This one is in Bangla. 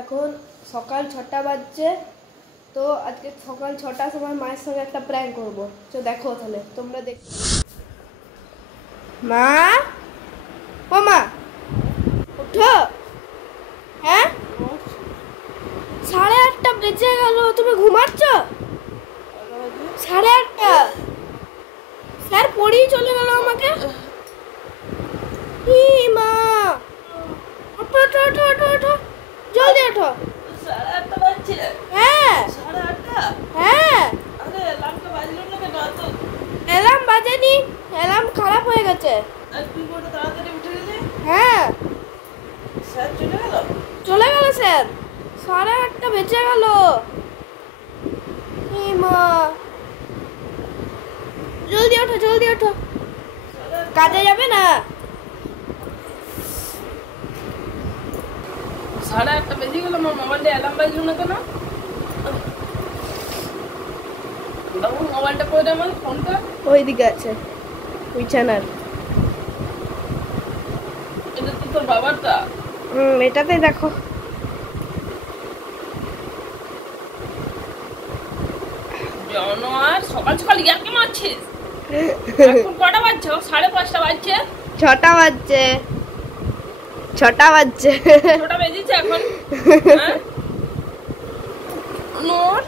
এখন সকাল 6টা বাজছে। তো আজকে সকাল 6টার সময় মায়ের সঙ্গে একটা প্র্যাঙ্ক করবো। তো দেখো তাহলে তোমরা দেখ। মা, ও মা উঠো। হ্যাঁ 8:30 বেজে গেল, তুমি ঘুমাচ্ছ? 8:30। স্যার পড়িয়ে চলে গেল আমাকে। মা ওঠো ওঠো ওঠো ওঠো ওঠো, জলদি ওঠো। 8:30 বাজছে? হ্যাঁ 8:30? হ্যাঁ। আরে অ্যালার্মটা বাজলো না কেন? তো অ্যালার্ম বাজেনি, অ্যালার্ম খারাপ হয়ে গেছে। আর তুই বড় তাড়াতাড়ি উঠে গেলি? হ্যাঁ স্যার চলে গেল? চলে গেল স্যার, 8:30 বেজে গেল। মা জলদি ওঠো জলদি ওঠো, কাজে যাবে না? 8:30 বেজে গেল, আমার মোবাইলে অ্যালার্ম বাজলো না কেন? বাবু মোবাইলটা করে আমার ফোনটা ওইদিকে আছে বিছানার। এটা তো তোর বাবারটা। এটাতে দেখো। জানোয়ার, সকাল সকাল ইয়াকে মারছিস? এখন কটা বাজছে? 5:30 বাজছে। 6টা বাজছে, 6টা বাজছে। 6টা বেজেছে এখন। হ্যাঁ? নোর